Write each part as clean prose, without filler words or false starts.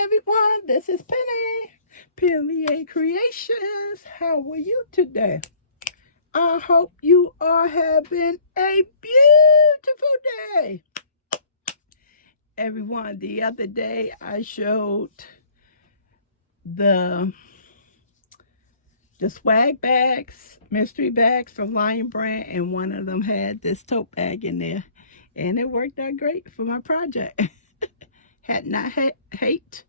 Everyone, this is Penny, Penley-Ann Creations. How are you today? I hope you are having a beautiful day. Everyone, the other day I showed the swag bags, mystery bags from Lion Brand, and one of them had this tote bag in there, and it worked out great for my project. Hat not hate.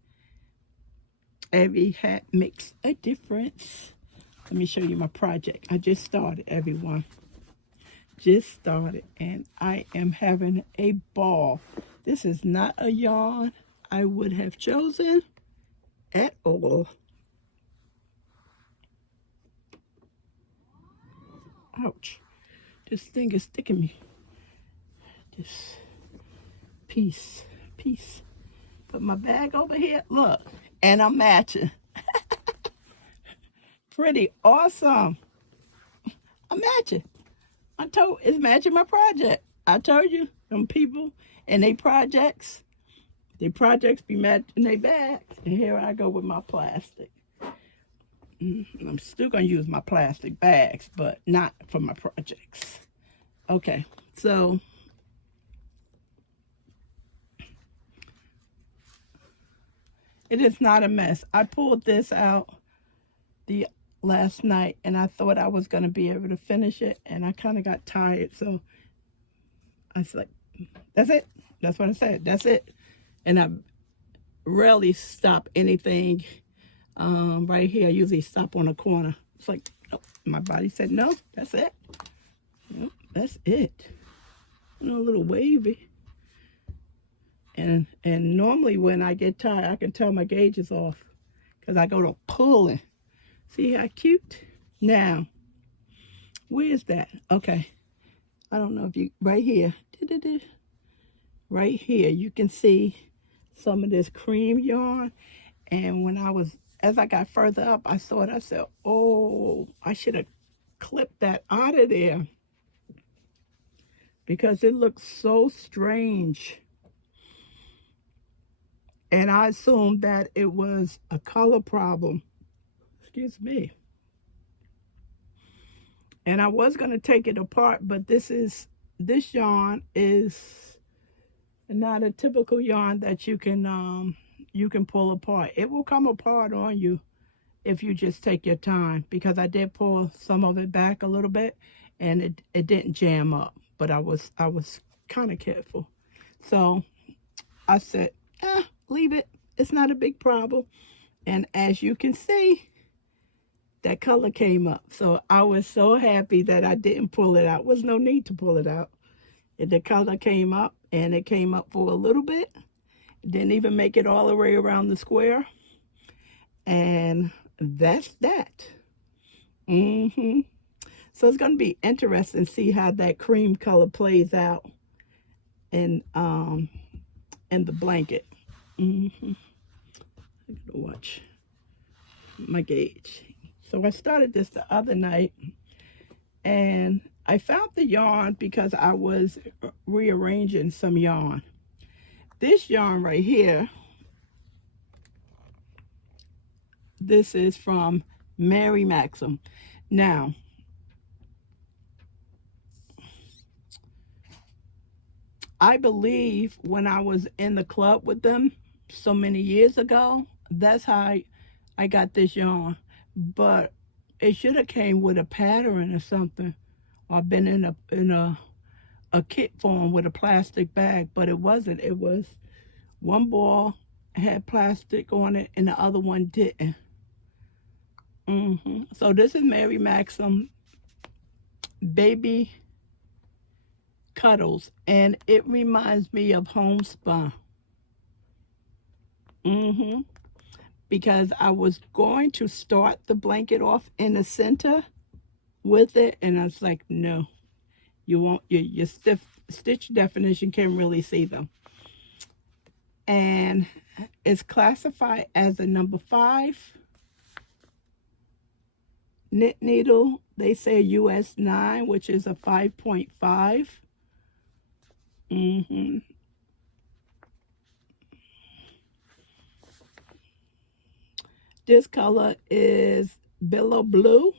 Every hat makes a difference. Let me show you my project. I just started, everyone. Just started, and I am having a ball. This is not a yarn I would have chosen at all. Ouch. This thing is sticking me. This piece. Put my bag over here. Look, and I'm matching. Pretty awesome. I'm matching. It's matching my project. I told you, them people and they projects be matching their bags. And here I go with my plastic. I'm still gonna use my plastic bags, but not for my projects. Okay, so it is not a mess. I pulled this out last night, and I thought I was going to be able to finish it, and I kind of got tired, so I was like, that's it. That's what I said. That's it. And I rarely stop anything right here. I usually stop on a corner. It's like, oh, my body said, no, that's it. Nope, that's it. A little wavy. And normally when I get tired, I can tell my gauge is off because I go to pulling. See how cute? Now, where's that? Okay. I don't know if you, right here. Right here, you can see some of this cream yarn. And as I got further up, I saw it. I said, oh, I should have clipped that out of there because it looks so strange. And I assumed that it was a color problem. Excuse me. And I was going to take it apart, but this yarn is not a typical yarn that you can pull apart. It will come apart on you if you just take your time, because I did pull some of it back a little bit and it didn't jam up, but I was kind of careful. So I said, leave it. It's not a big problem. And as you can see, that color came up. So I was so happy that I didn't pull it out. There was no need to pull it out. The color came up, and it came up for a little bit. Didn't even make it all the way around the square. And that's that. So it's going to be interesting to see how that cream color plays out in the blanket. I'm going to watch my gauge. So I started this the other night, and I found the yarn because I was rearranging some yarn. This yarn right here, this is from Mary Maxim. Now, I believe when I was in the club with them so many years ago, that's how I got this yarn. But it should have came with a pattern or something, or been in a kit form with a plastic bag, but it wasn't. It was one ball had plastic on it and the other one didn't. So this is Mary Maxim Baby Cuddles, and it reminds me of homespun. Because I was going to start the blanket off in the center with it, and I was like, no, you won't. Your stitch definition can't really see them. And it's classified as a number 5 knit needle. They say US 9, which is a 5.5. This color is Billow Blue.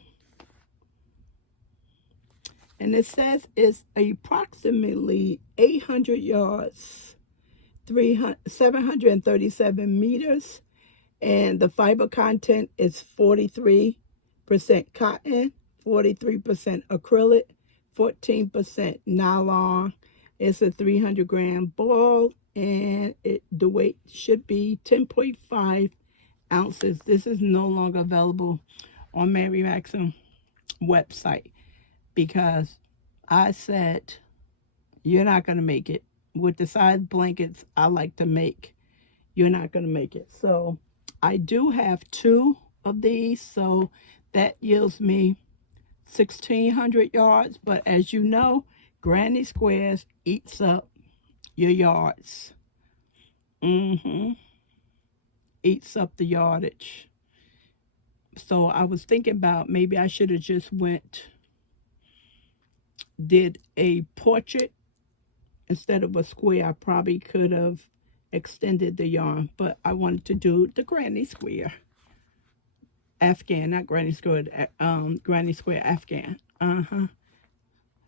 And it says it's approximately 800 yards, 737 meters. And the fiber content is 43% cotton, 43% acrylic, 14% nylon. It's a 300-gram ball, and the weight should be 10.5 ounces. This is no longer available on Mary Maxim website because I said you're not going to make it. With the size blankets I like to make, you're not going to make it. So I do have 2 of these, so that yields me 1,600 yards. But as you know, Granny Squares eats up your yards. Eats up the yardage. So I was thinking about maybe I should have just did a portrait instead of a square. I probably could have extended the yarn, but I wanted to do the Granny Square Afghan, not Granny Square, Granny Square Afghan.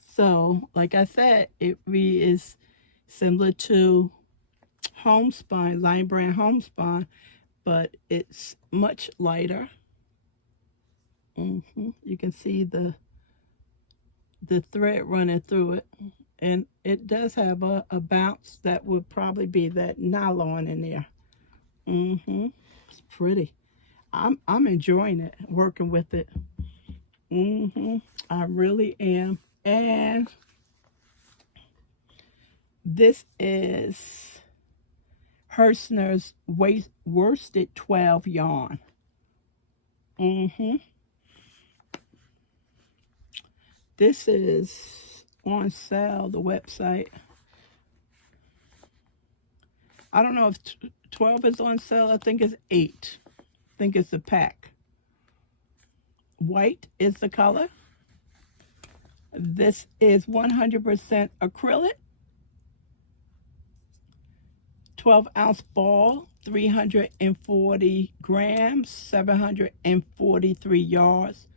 So, like I said, it really is similar to homespun, Lion Brand homespun, but it's much lighter. You can see the thread running through it, and it does have a bounce that would probably be that nylon in there. It's pretty. I'm enjoying it, working with it. I really am. And this is Herstner's worsted 12 yarn. This is on sale, the website. I don't know if 12 is on sale. I think it's 8. I think it's a pack. White is the color. This is 100% acrylic. 12-ounce ball, 340 grams, 743 yards,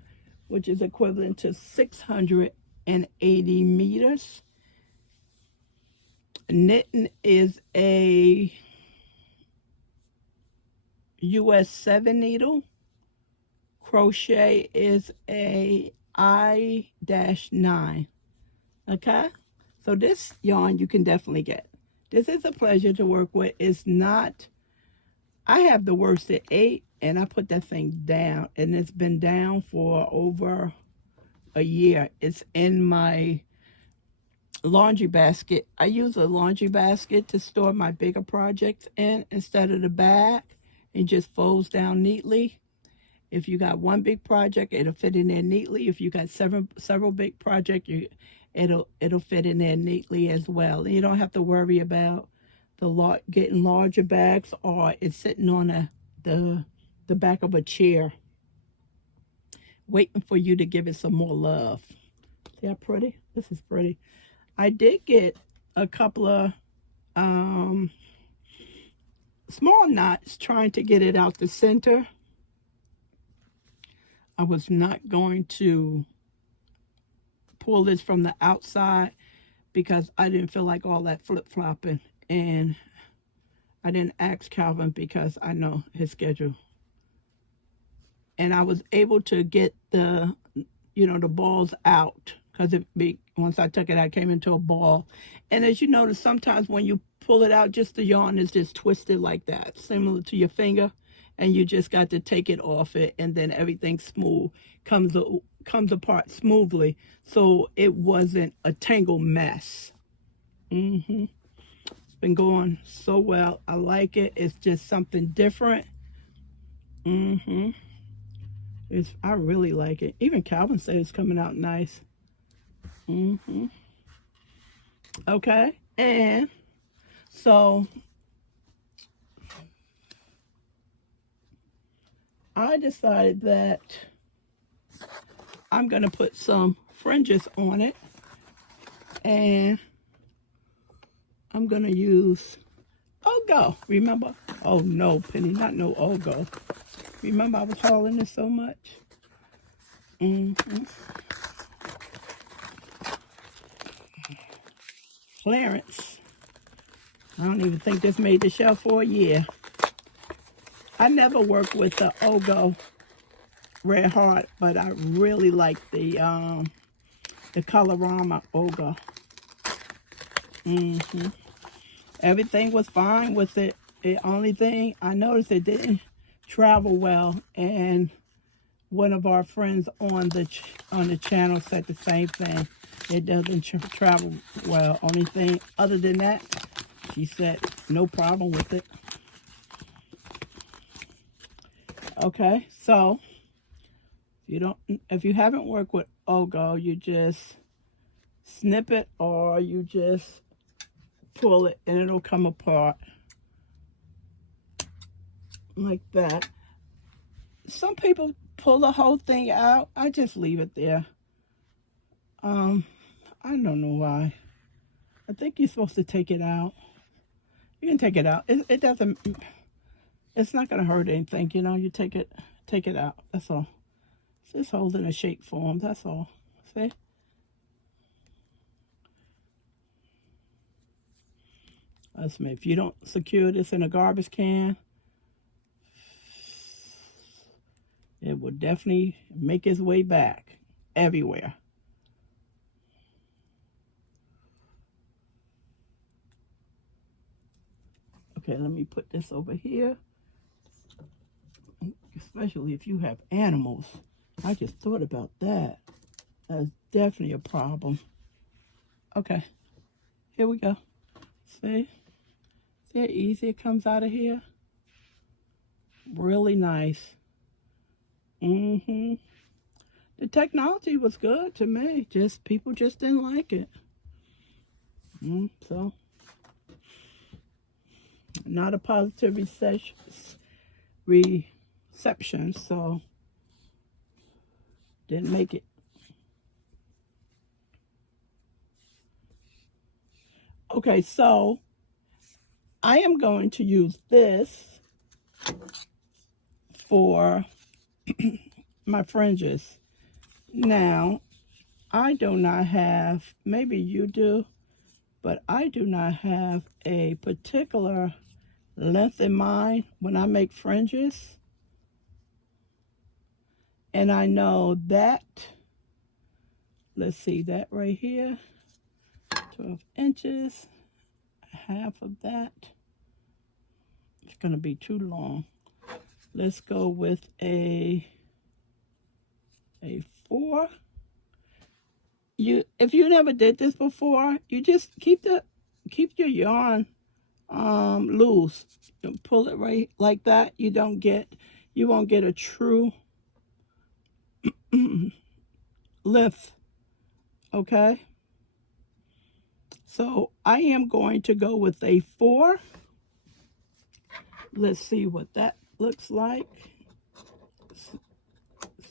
which is equivalent to 680 meters. Knitting is a US 7 needle. Crochet is a I-9. Okay? So this yarn you can definitely get. This is a pleasure to work with. It's not, I have the worsted 8, and I put that thing down, and it's been down for over a year. It's in my laundry basket. I use a laundry basket to store my bigger projects in instead of the bag. It just folds down neatly. If you got one big project, it'll fit in there neatly. If you got several big projects, it'll fit in there neatly as well. And you don't have to worry about getting larger bags, or it's sitting on the back of a chair waiting for you to give it some more love. See how pretty? This is pretty. I did get a couple of small knots trying to get it out the center. I was not going to pull this from the outside because I didn't feel like all that flip-flopping, and I didn't ask Calvin because I know his schedule. And I was able to get the balls out because once I took it out, it came into a ball. And as you notice, sometimes when you pull it out, just the yarn is just twisted like that, similar to your finger, and you just got to take it off it, and then everything smooth comes apart smoothly, so it wasn't a tangled mess. It's been going so well. I like it. It's just something different. I really like it. Even Calvin said it's coming out nice. Okay, and so I decided that I'm going to put some fringes on it, and I'm going to use Ogo. Remember? Oh, no, Penny, not no Ogo. Remember I was hauling it so much? Clarence. I don't even think this made the shelf for a year. I never worked with the Ogo Red Heart, but I really like the Colorama Ogo. Everything was fine with it. The only thing I noticed, it didn't travel well, and one of our friends on the channel said the same thing. It doesn't travel well. Only thing other than that, she said no problem with it. Okay, so if you haven't worked with Ogo, you just snip it, or you just pull it and it'll come apart like that. Some people pull the whole thing out. I just leave it there. I don't know why. I think you're supposed to take it out. You can take it out. It doesn't. It's not gonna hurt anything, you know. You take it out. That's all. It's just holding a shape form. That's all. See. That's me. If you don't secure this in a garbage can, it will definitely make its way back everywhere. Okay, let me put this over here. Especially if you have animals. I just thought about that. That's definitely a problem. Okay, here we go. See how easy it comes out of here? Really nice. The technology was good to me. People just didn't like it. So, not a positive reception, so didn't make it. Okay, so I am going to use this for my fringes. Now, I do not have, maybe you do, but I do not have a particular length in mind when I make fringes. And I know that, let's see, that right here, 12 inches, half of that. It's going to be too long. Let's go with a 4. If you never did this before, you just keep your yarn loose. Don't pull it right like that. You won't get a true length. Okay? So I am going to go with a 4. Let's see what that looks like.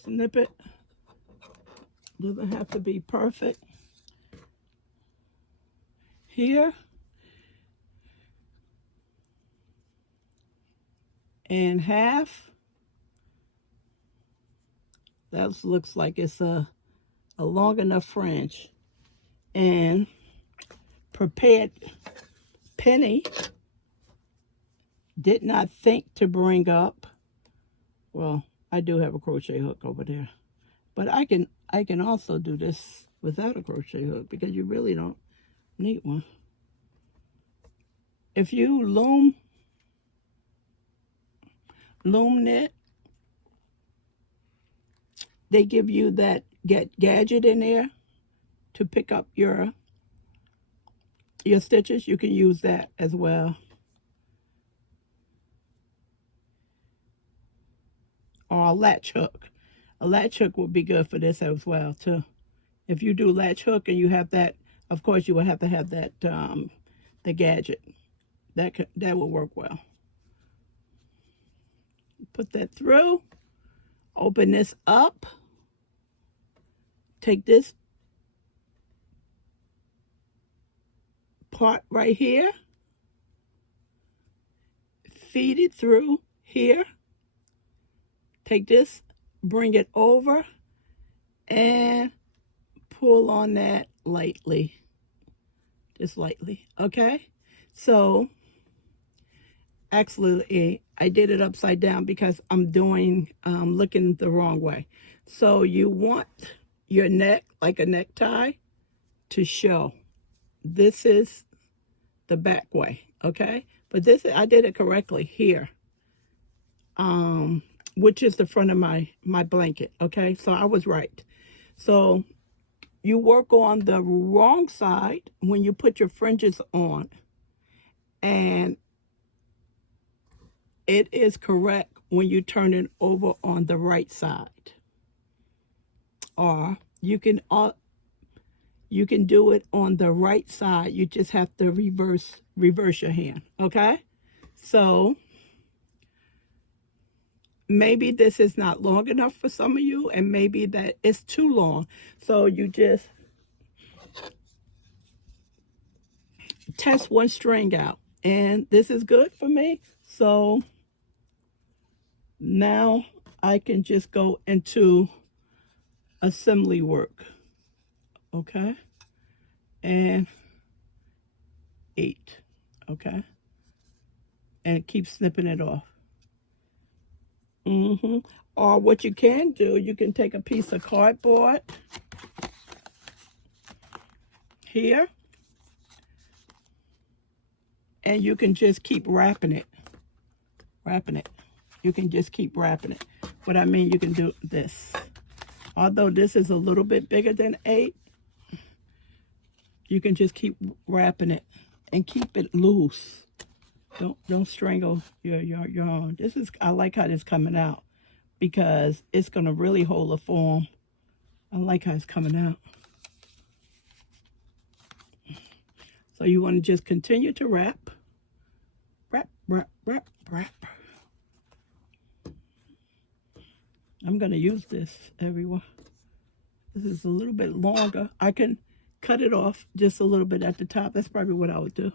Snip it. Doesn't have to be perfect. Here. And half. That looks like it's a long enough fringe. And prepared Penny did not think to bring up, well, I do have a crochet hook over there, but I can also do this without a crochet hook because you really don't need one. If you loom knit, they give you that gadget in there to pick up your stitches. You can use that as well. Or a latch hook. A latch hook would be good for this as well too. If you do latch hook and you have that, of course you will have to have that the gadget. That will work well. Put that through. Open this up. Take this part right here. Feed it through here. Take this, bring it over, and pull on that lightly. Just lightly, okay? So, actually, I did it upside down because I'm doing, looking the wrong way. So you want your neck, like a necktie, to show. This is the back way, okay? But this, I did it correctly here, which is the front of my blanket, okay? So I was right. So you work on the wrong side when you put your fringes on, and it is correct when you turn it over on the right side. Or you can do it on the right side. You just have to reverse your hand, okay? So maybe this is not long enough for some of you, and maybe that it's too long. So you just test one string out, and this is good for me. So now I can just go into assembly work, okay? And 8, okay? And keep snipping it off. Or what you can do, you can take a piece of cardboard here, and you can just keep wrapping it. You can just keep wrapping it. What I mean, you can do this. Although this is a little bit bigger than 8, you can just keep wrapping it and keep it loose. Don't strangle your yarn. This is, I like how this is coming out because it's gonna really hold the form. I like how it's coming out. So you want to just continue to wrap. I'm gonna use this, everyone. This is a little bit longer. I can cut it off just a little bit at the top. That's probably what I would do.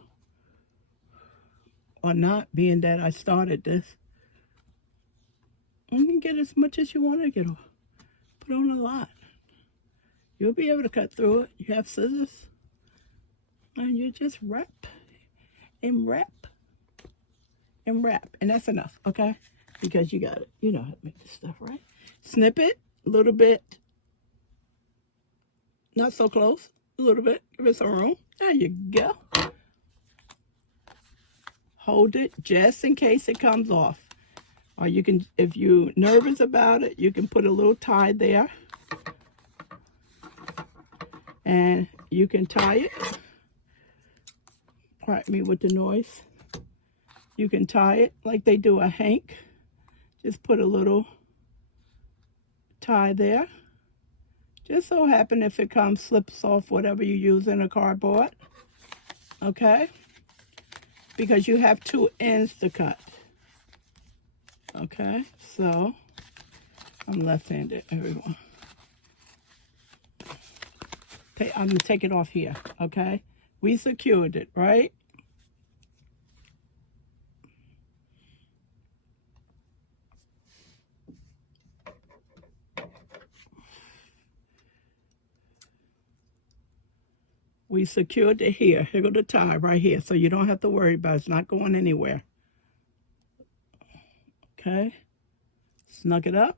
Or not, being that I started this. You can get as much as you want to get off. Put on a lot. You'll be able to cut through it. You have scissors. And you just wrap and wrap and wrap. And that's enough, okay? Because you got it. You know how to make this stuff, right? Snip it a little bit. Not so close. A little bit. Give it some room. There you go. Hold it just in case it comes off. Or you can, if you're nervous about it, you can put a little tie there. And you can tie it. Pardon me with the noise. You can tie it like they do a hank. Just put a little tie there. Just so happen if it comes, slips off whatever you use in a cardboard. Okay? Because you have 2 ends to cut. Okay? So, I'm left-handed, everyone. Okay, I'm going to take it off here. Okay? We secured it, right? We secured it here. Here go the tie right here. So you don't have to worry about it. It's not going anywhere. Okay. Snug it up.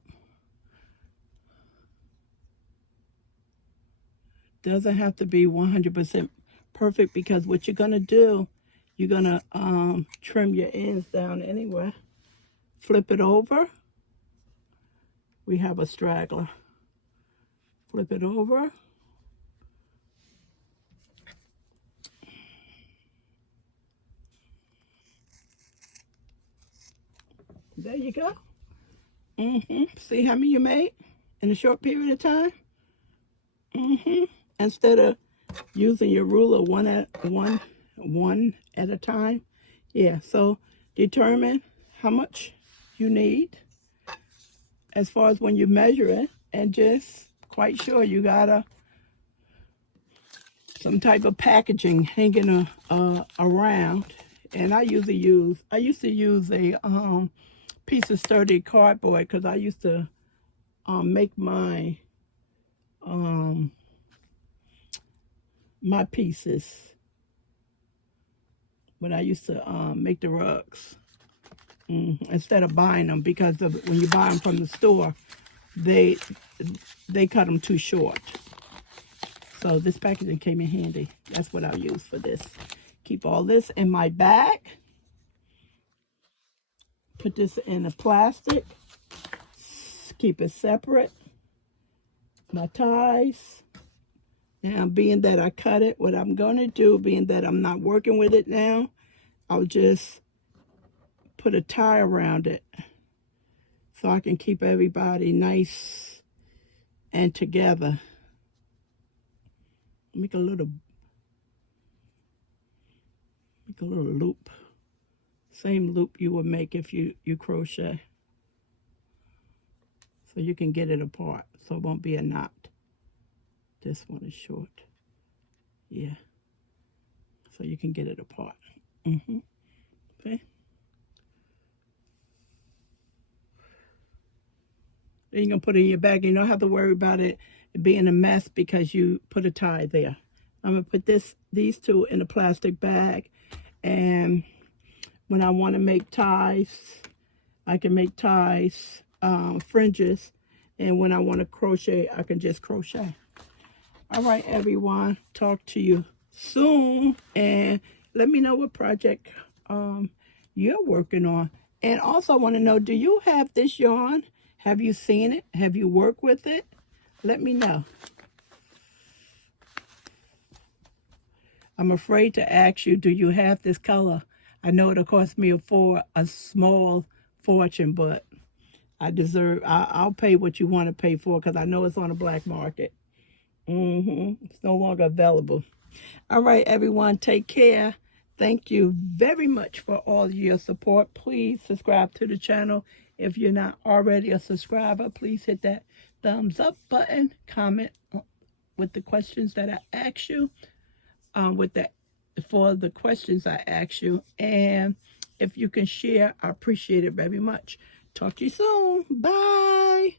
Doesn't have to be 100% perfect because what you're going to do, you're going to trim your ends down anyway. Flip it over. We have a straggler. Flip it over. There you go. See how many you made in a short period of time? Instead of using your ruler one at a time. Yeah, so determine how much you need as far as when you measure it, and just quite sure you got some type of packaging hanging around. And I used to use a piece of sturdy cardboard because I used to make my my pieces when I used to make the rugs instead of buying them, because when you buy them from the store, they cut them too short. So this packaging came in handy. That's what I'll use for this. Keep all this in my bag. Put this in a plastic. Keep it separate. My ties. Now, being that I cut it, what I'm going to do, being that I'm not working with it now, I'll just put a tie around it so I can keep everybody nice and together. Make a little loop. Same loop you would make if you crochet. So you can get it apart so it won't be a knot. This one is short. Yeah. So you can get it apart. Okay. Then you're going to put it in your bag. You don't have to worry about it being a mess because you put a tie there. I'm going to put these two in a plastic bag. And when I want to make ties, I can make ties, fringes. And when I want to crochet, I can just crochet. All right, everyone. Talk to you soon. And let me know what project you're working on. And also I want to know, do you have this yarn? Have you seen it? Have you worked with it? Let me know. I'm afraid to ask you, do you have this color? I know it'll cost me a small fortune, but I'll pay what you want to pay for because I know it's on the black market. It's no longer available. All right, everyone, take care. Thank you very much for all your support. Please subscribe to the channel. If you're not already a subscriber, please hit that thumbs up button. Comment with the questions that I asked you. For the questions I asked you. And if you can share, I appreciate it very much. Talk to you soon. Bye.